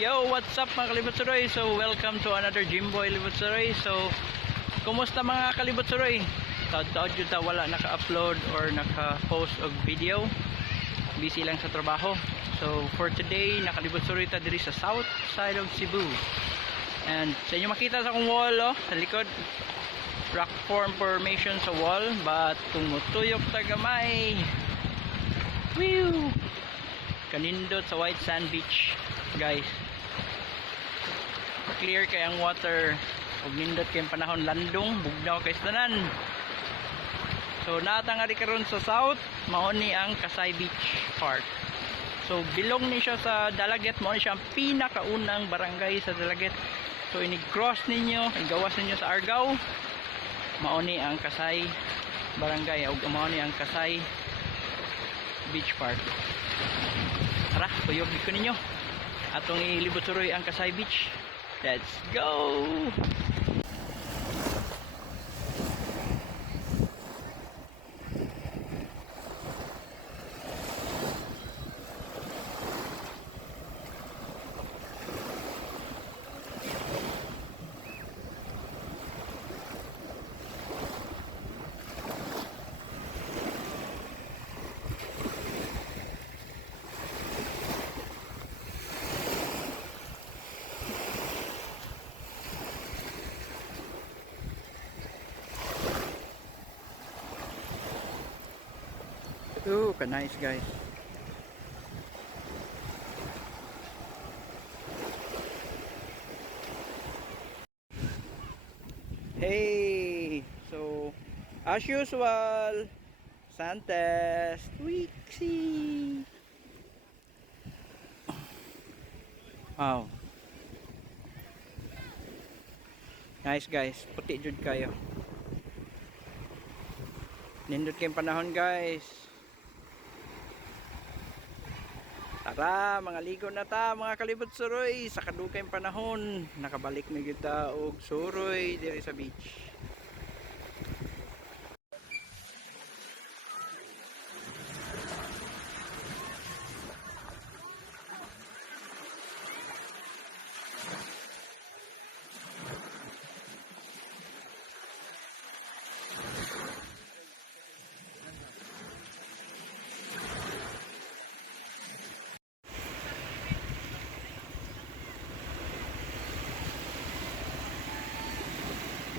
Yo, what's up mga kalibotsuroy? So, welcome to another Jimboy Libotsuroy. So, kumusta mga kalibotsuroy? Taod-taod yun ta wala naka-upload or naka-post og video. Busy lang sa trabaho. So, for today, nakalibotsuroy ta diri sa south side of Cebu. And sa inyo makita sa akong wall, sa likod, rock formation sa wall, but tumutuyok ta gamay. Whew! Kanindot sa white sand beach, guys. Clear kay ang water, ug nindot kay panahon landong, bugnaw kay tanan. So natangari karon sa south, mao ni ang Kasay Beach Park. So bilong ni siya sa Dalaget, mao ni siya ang pinakaunang barangay sa Dalaget. So ini-cross ninyo, igawas ninyo sa Argao, mao ni ang Kasay barangay, ug mao ni ang Kasay Beach Park. Tara, tuyog ko ninyo atong ilibot-suroy ang Kasay Beach. Let's go! Oh, nice guys. Hey, so as usual, sun test, Wixie. Wow. Nice guys, puti jud kayo. Nindot kayong panahon guys. Tara, mga ligo na ta mga kalibot-suroy sa kadugayng panahon. Nakabalik na kita og suroy diri sa beach.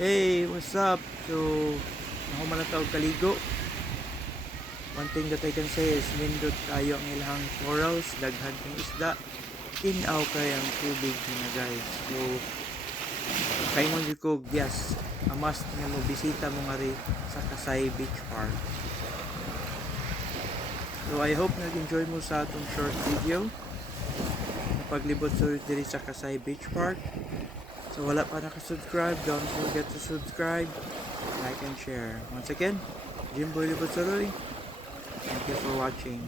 Hey, what's up? So, ako man na kaligo. One thing that I can say is nindot tayo ang ilang corals, daghan ng isda. Tinaw kay ang tubig na guys. So, kay mo jud ko, yes, a must nga mo bisita mo nga rin sa Kasay Beach Park. So, I hope nag-enjoy mo sa atong short video. Paglibot sa diri sa Kasay Beach Park. So wala pa nakasubscribe, don't forget to subscribe, like and share. Once again, Jimboy Libotsuroy. Thank you for watching.